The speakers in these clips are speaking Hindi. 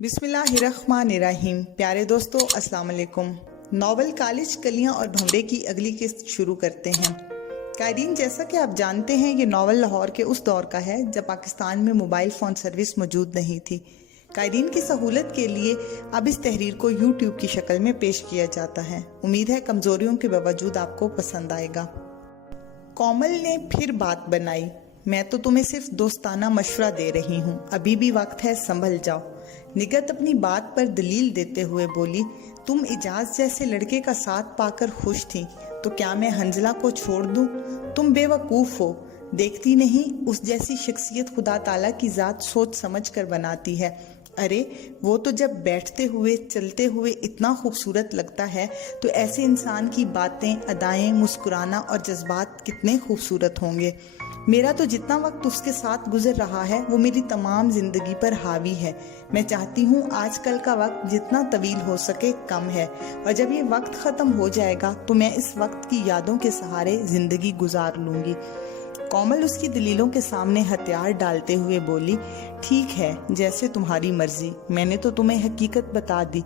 बिस्मिल्लाहिर्रहमानिर्रहीम। प्यारे दोस्तों, अस्सलाम वालेकुम। नॉवल कालिज कलियां और भंवरे की अगली किस्त शुरू करते हैं। कायदीन, जैसा कि आप जानते हैं, ये नॉवल लाहौर के उस दौर का है जब पाकिस्तान में मोबाइल फ़ोन सर्विस मौजूद नहीं थी। कायदीन की सहूलत के लिए अब इस तहरीर को यूट्यूब की शक्ल में पेश किया जाता है। उम्मीद है कमज़ोरियों के बावजूद आपको पसंद आएगा। कोमल ने फिर बात बनाई। मैं तो तुम्हें सिर्फ दोस्ताना मशवरा दे रही हूँ, अभी भी वक्त है, संभल जाओ। निगत अपनी बात पर दलील देते हुए बोली, तुम इजाज जैसे लड़के का साथ पाकर खुश थी, तो क्या मैं हंजला को छोड़ दूं? तुम बेवकूफ हो, देखती नहीं उस जैसी शख्सियत खुदा ताला की जात सोच समझ कर बनाती है। अरे वो तो जब बैठते हुए चलते हुए इतना खूबसूरत लगता है, तो ऐसे इंसान की बातें, अदाएं, मुस्कुराना और जज्बात कितने खूबसूरत होंगे। मेरा तो जितना वक्त उसके साथ गुजर रहा है वो मेरी तमाम जिंदगी पर हावी है। मैं चाहती हूँ आजकल का वक्त जितना तवील हो सके कम है, और जब ये वक्त ख़त्म हो जाएगा तो मैं इस वक्त की यादों के सहारे ज़िंदगी गुजार लूँगी। कोमल उसकी दलीलों के सामने हथियार डालते हुए बोली, ठीक है, जैसे तुम्हारी मर्जी, मैंने तो तुम्हें हकीकत बता दी।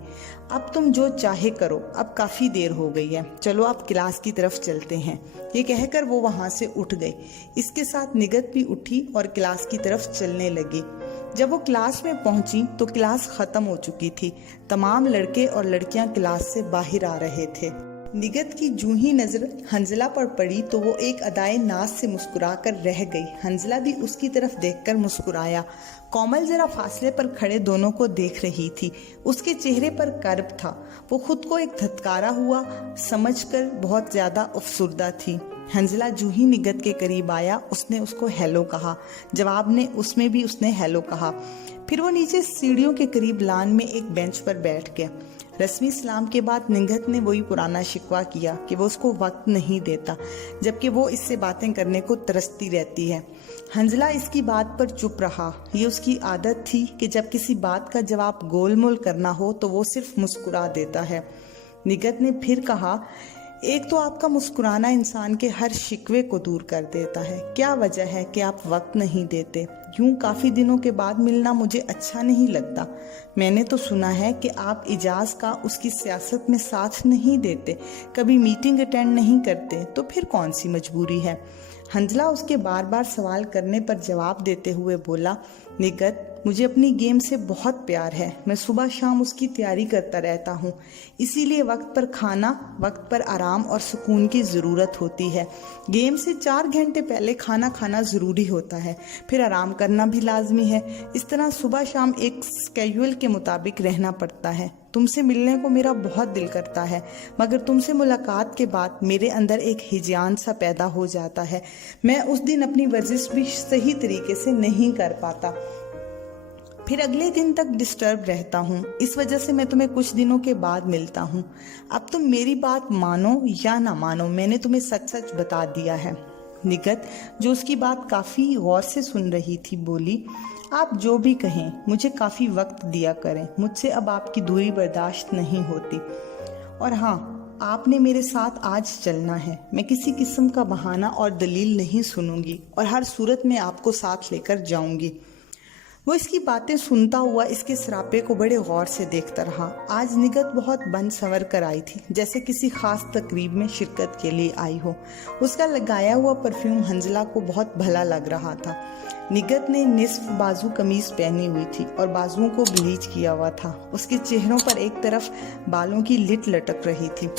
अब तुम जो चाहे करो, अब काफ़ी देर हो गई है, चलो आप क्लास की तरफ चलते हैं। ये कहकर वो वहाँ से उठ गई। इसके साथ निगत भी उठी और क्लास की तरफ चलने लगी। जब वो क्लास में पहुंची तो क्लास ख़त्म हो चुकी थी। तमाम लड़के और लड़कियां क्लास से बाहर आ रहे थे। निगत की जूं ही नजर हंजला पर पड़ी तो वो एक अदाए नाज से मुस्कुराकर रह गई। हंजला भी उसकी तरफ देखकर मुस्कुराया। कोमल जरा फासले पर खड़े दोनों को देख रही थी। उसके चेहरे पर कर्ब था। वो खुद को एक धत्कारा हुआ समझकर बहुत ज्यादा अफसुर्दा थी। हंजला जूं ही निगत के करीब आया, उसने उसको हेलो कहा। जवाब ने उसमें भी उसने हेलो कहा। फिर वो नीचे सीढ़ियों के करीब लान में एक बेंच पर बैठ गया। रस्मी सलाम के बाद निगत ने वही पुराना शिकवा किया कि वो उसको वक्त नहीं देता, जबकि वो इससे बातें करने को तरसती रहती है। हंजला इसकी बात पर चुप रहा। ये उसकी आदत थी कि जब किसी बात का जवाब गोलमोल करना हो तो वो सिर्फ मुस्कुरा देता है। निगत ने फिर कहा, एक तो आपका मुस्कुराना इंसान के हर शिकवे को दूर कर देता है। क्या वजह है कि आप वक्त नहीं देते? यूं काफ़ी दिनों के बाद मिलना मुझे अच्छा नहीं लगता। मैंने तो सुना है कि आप इजाज का उसकी सियासत में साथ नहीं देते, कभी मीटिंग अटेंड नहीं करते, तो फिर कौन सी मजबूरी है? हंजला उसके बार बार सवाल करने पर जवाब देते हुए बोला, निगत, मुझे अपनी गेम से बहुत प्यार है। मैं सुबह शाम उसकी तैयारी करता रहता हूँ, इसीलिए वक्त पर खाना, वक्त पर आराम और सुकून की ज़रूरत होती है। गेम से 4 घंटे पहले खाना खाना ज़रूरी होता है, फिर आराम करना भी लाजमी है। इस तरह सुबह शाम एक स्केड्यूल के मुताबिक रहना पड़ता है। तुमसे मिलने को मेरा बहुत दिल करता है, मगर तुमसे मुलाकात के बाद मेरे अंदर एक हिजान सा पैदा हो जाता है। मैं उस दिन अपनी वर्जिश भी सही तरीके से नहीं कर पाता, फिर अगले दिन तक डिस्टर्ब रहता हूँ। इस वजह से मैं तुम्हें कुछ दिनों के बाद मिलता हूँ। अब तुम मेरी बात मानो या ना मानो, मैंने तुम्हें सच सच बता दिया है। निगत, जो उसकी बात काफ़ी गौर से सुन रही थी, बोली, आप जो भी कहें, मुझे काफ़ी वक्त दिया करें। मुझसे अब आपकी दूरी बर्दाश्त नहीं होती। और हाँ, आपने मेरे साथ आज चलना है। मैं किसी किस्म का बहाना और दलील नहीं सुनूंगी, और हर सूरत में आपको साथ लेकर जाऊंगी। वो इसकी बातें सुनता हुआ इसके सरापे को बड़े गौर से देखता रहा। आज निगत बहुत बन संवर कर आई थी, जैसे किसी खास तकरीब में शिरकत के लिए आई हो। उसका लगाया हुआ परफ्यूम हंजला को बहुत भला लग रहा था। निगत ने निस्फ बाजू कमीज पहनी हुई थी और बाजुओं को ब्लीच किया हुआ था। उसके चेहरों पर एक तरफ बालों की लिट लटक रही थी।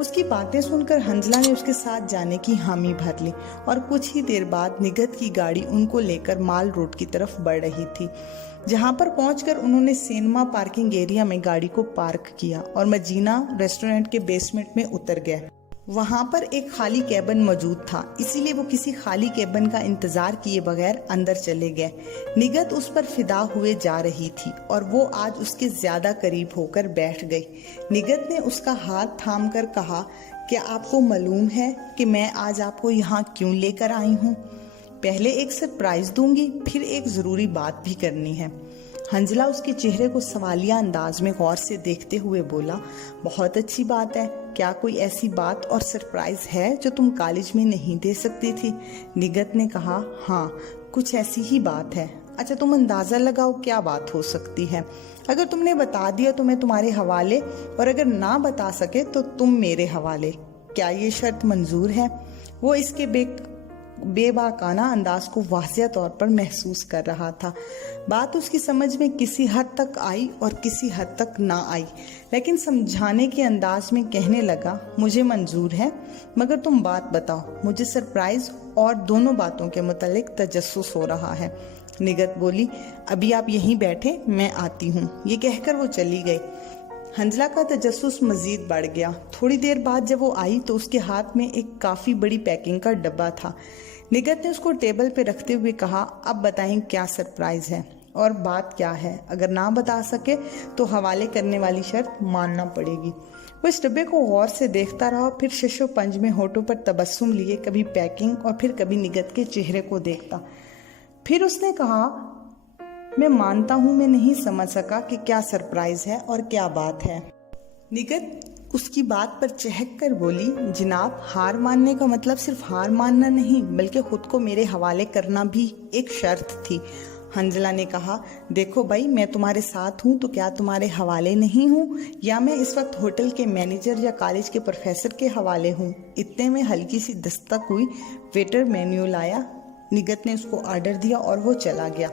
उसकी बातें सुनकर हंजला ने उसके साथ जाने की हामी भर ली, और कुछ ही देर बाद निगत की गाड़ी उनको लेकर माल रोड की तरफ बढ़ रही थी, जहां पर पहुंचकर उन्होंने सिनेमा पार्किंग एरिया में गाड़ी को पार्क किया और मजीना रेस्टोरेंट के बेसमेंट में उतर गया। वहां पर एक खाली कैबिन मौजूद था, इसीलिए वो किसी खाली कैबिन का इंतजार किए बगैर अंदर चले गए। निगत उस पर फिदा हुए जा रही थी और वो आज उसके ज्यादा करीब होकर बैठ गई। निगत ने उसका हाथ थामकर कहा, क्या आपको मालूम है कि मैं आज आपको यहाँ क्यों लेकर आई हूँ? पहले एक सरप्राइज दूंगी, फिर एक जरूरी बात भी करनी है। हंजला उसके चेहरे को सवालिया अंदाज में गौर से देखते हुए बोला, बहुत अच्छी बात है। क्या कोई ऐसी बात और सरप्राइज है जो तुम कॉलेज में नहीं दे सकती थी? निगत ने कहा, हाँ, कुछ ऐसी ही बात है। अच्छा तुम अंदाजा लगाओ क्या बात हो सकती है। अगर तुमने बता दिया तो मैं तुम्हारे हवाले, और अगर ना बता सके तो तुम मेरे हवाले। क्या ये शर्त मंजूर है? वो इसके बेबाकाना अंदाज को वाज़िह तौर पर महसूस कर रहा था। बात उसकी समझ में किसी हद तक आई और किसी हद तक ना आई, लेकिन समझाने के अंदाज में कहने लगा, मुझे मंजूर है, मगर तुम बात बताओ। मुझे सरप्राइज और दोनों बातों के मुतालिक तजस्सुस हो रहा है। निगत बोली, अभी आप यहीं बैठे, मैं आती हूँ। ये कहकर वो चली गई। हंजला का तजस्सुस मजीद बढ़ गया। थोड़ी देर बाद जब वो आई तो उसके हाथ में एक काफ़ी बड़ी पैकिंग का डब्बा था। निगत ने उसको टेबल पे रखते हुए कहा, अब बताएं क्या सरप्राइज है और बात क्या है। अगर ना बता सके तो हवाले करने वाली शर्त मानना पड़ेगी। वो इस डब्बे को गौर से देखता रहा, फिर शशो पंज में होठों पर तबस्सुम लिए कभी पैकिंग और फिर कभी निगत के चेहरे को देखता। फिर उसने कहा, मैं मानता हूं मैं नहीं समझ सका कि क्या सरप्राइज है और क्या बात है। निगत उसकी बात पर चहक कर बोली, जनाब, हार मानने का मतलब सिर्फ हार मानना नहीं बल्कि खुद को मेरे हवाले करना भी एक शर्त थी। हंजला ने कहा, देखो भाई, मैं तुम्हारे साथ हूँ तो क्या तुम्हारे हवाले नहीं हूँ, या मैं इस वक्त होटल के मैनेजर या कॉलेज के प्रोफेसर के हवाले हूँ। इतने में हल्की सी दस्तक हुई। वेटर मेन्यू लाया। निगत ने उसको ऑर्डर दिया और वो चला गया।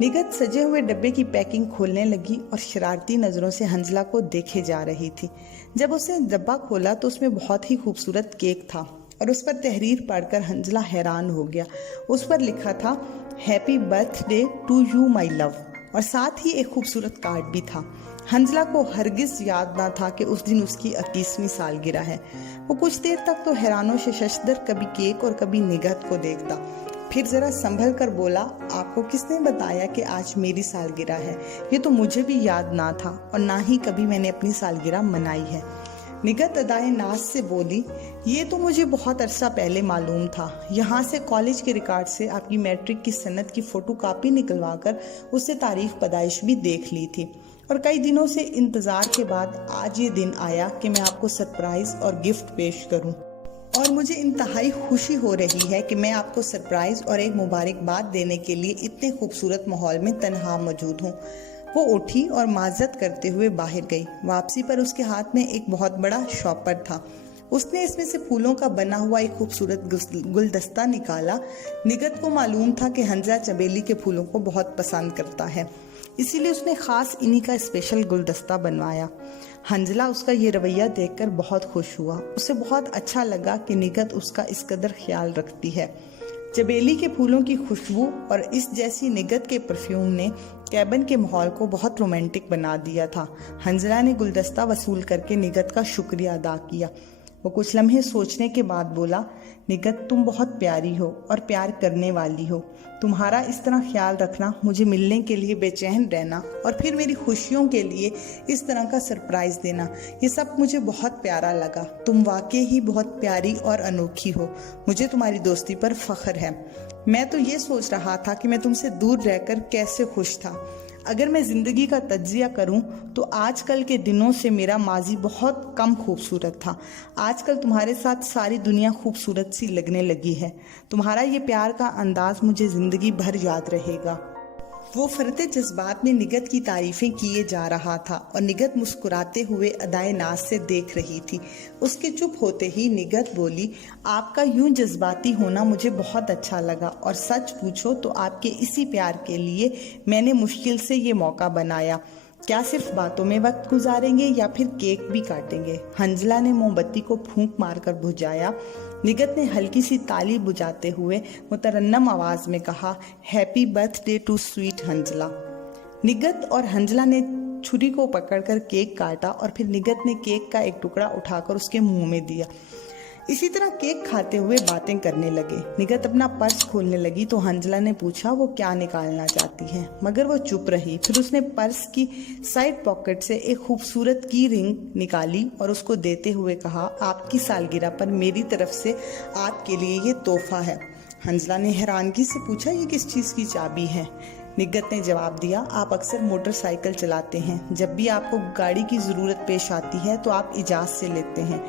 निगत सजे हुए डब्बे की पैकिंग खोलने लगी और शरारती नज़रों से हंजला को देखे जा रही थी। जब उसने डब्बा खोला तो उसमें बहुत ही खूबसूरत केक था और उस पर तहरीर पढ़कर हंजला हैरान हो गया। उस पर लिखा था, happy birthday to you my love, और साथ ही एक खूबसूरत कार्ड भी था। हंजला को हरगिज याद ना था कि उस दिन उसकी 21वीं सालगिरह है। वो कुछ देर तक तो हैरानों से शशदर कभी केक और कभी निगत को देखता, फिर जरा संभल कर बोला, आपको किसने बताया कि आज मेरी सालगिरह है? ये तो मुझे भी याद ना था और ना ही कभी मैंने अपनी सालगिरह मनाई है। निगत अदाए नाज से बोली, ये तो मुझे बहुत अरसा पहले मालूम था। यहाँ से कॉलेज के रिकॉर्ड से आपकी मैट्रिक की सनद की फोटोकॉपी निकलवा कर उससे तारीख पैदाइश भी देख ली थी, और कई दिनों से इंतज़ार के बाद आज ये दिन आया कि मैं आपको सरप्राइज और गिफ्ट पेश करूँ। और मुझे इंतहाई खुशी हो रही है कि मैं आपको सरप्राइज और एक मुबारकबाद देने के लिए इतने खूबसूरत माहौल में तन्हा मौजूद हूँ। वो उठी और माजरत करते हुए बाहर गई। वापसी पर उसके हाथ में एक बहुत बड़ा शॉपर था। उसने इसमें से फूलों का बना हुआ एक खूबसूरत गुलदस्ता निकाला। निगत को मालूम था कि हंजला चमेली के फूलों को बहुत पसंद करता है, इसीलिए उसने खास इन्हीं का स्पेशल गुलदस्ता बनवाया। हंजला उसका ये रवैया देखकर बहुत खुश हुआ। उसे बहुत अच्छा लगा कि निगत उसका इस कदर ख्याल रखती है। चमेली के फूलों की खुशबू और इस जैसी निगत के परफ्यूम ने कैबिन के माहौल को बहुत रोमांटिक बना दिया था। हंजला ने गुलदस्ता वसूल करके निगत का शुक्रिया अदा किया। वो कुछ लम्हे सोचने के बाद बोला, निगत, तुम बहुत प्यारी हो और प्यार करने वाली हो। तुम्हारा इस तरह ख्याल रखना, मुझे मिलने के लिए बेचैन रहना और फिर मेरी खुशियों के लिए इस तरह का सरप्राइज देना, ये सब मुझे बहुत प्यारा लगा। तुम वाकई ही बहुत प्यारी और अनोखी हो। मुझे तुम्हारी दोस्ती पर फख्र है। मैं तो ये सोच रहा था कि मैं तुमसे दूर रहकर कैसे खुश था। अगर मैं ज़िंदगी का तज्जिया करूं तो आजकल के दिनों से मेरा माजी बहुत कम खूबसूरत था। आजकल तुम्हारे साथ सारी दुनिया खूबसूरत सी लगने लगी है। तुम्हारा ये प्यार का अंदाज मुझे ज़िंदगी भर याद रहेगा। वो फरते जज्बात में निगत की तारीफें किए जा रहा था और निगत मुस्कुराते हुए अदाए नाज से देख रही थी। उसके चुप होते ही निगत बोली, आपका यूं जज्बाती होना मुझे बहुत अच्छा लगा, और सच पूछो तो आपके इसी प्यार के लिए मैंने मुश्किल से ये मौका बनाया। क्या सिर्फ बातों में वक्त गुजारेंगे या फिर केक भी काटेंगे? हंजला ने मोमबत्ती को फूंक मारकर बुझाया। निगत ने हल्की सी ताली बुझाते हुए मुतरन्नम आवाज में कहा, happy birthday to sweet Hanzala. Nighat और हंजला ने छुरी को पकड़कर केक काटा और फिर निगत ने केक का एक टुकड़ा उठाकर उसके मुंह में दिया। इसी तरह केक खाते हुए बातें करने लगे। निगत अपना पर्स खोलने लगी तो हंजला ने पूछा वो क्या निकालना चाहती है, मगर वो चुप रही। फिर उसने पर्स की साइड पॉकेट से एक खूबसूरत की रिंग निकाली और उसको देते हुए कहा, आपकी सालगिरह पर मेरी तरफ से आपके लिए ये तोहफा है। हंजला ने हैरानगी से पूछा, ये किस चीज़ की चाबी है? निगत ने जवाब दिया, आप अक्सर मोटरसाइकिल चलाते हैं। जब भी आपको गाड़ी की ज़रूरत पेश आती है तो आप इजाज़त से लेते हैं।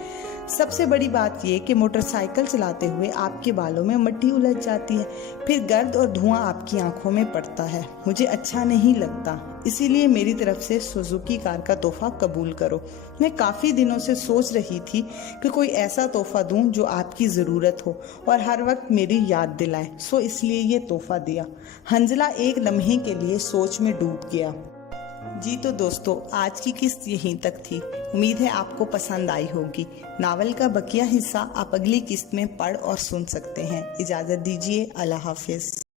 सबसे बड़ी बात ये कि मोटरसाइकिल चलाते हुए आपके बालों में मट्टी उलझ जाती है, फिर गर्द और धुआं आपकी आंखों में पड़ता है। मुझे अच्छा नहीं लगता, इसीलिए मेरी तरफ से सुजुकी कार का तोहफा कबूल करो। मैं काफ़ी दिनों से सोच रही थी कि कोई ऐसा तोहफा दूं जो आपकी ज़रूरत हो और हर वक्त मेरी याद दिलाए, सो इसलिए ये तोहफा दिया। हंजला एक लम्हे के लिए सोच में डूब गया। जी तो दोस्तों, आज की किस्त यहीं तक थी। उम्मीद है आपको पसंद आई होगी। नावल का बकिया हिस्सा आप अगली किस्त में पढ़ और सुन सकते हैं। इजाज़त दीजिए, अल्लाह हाफिज़।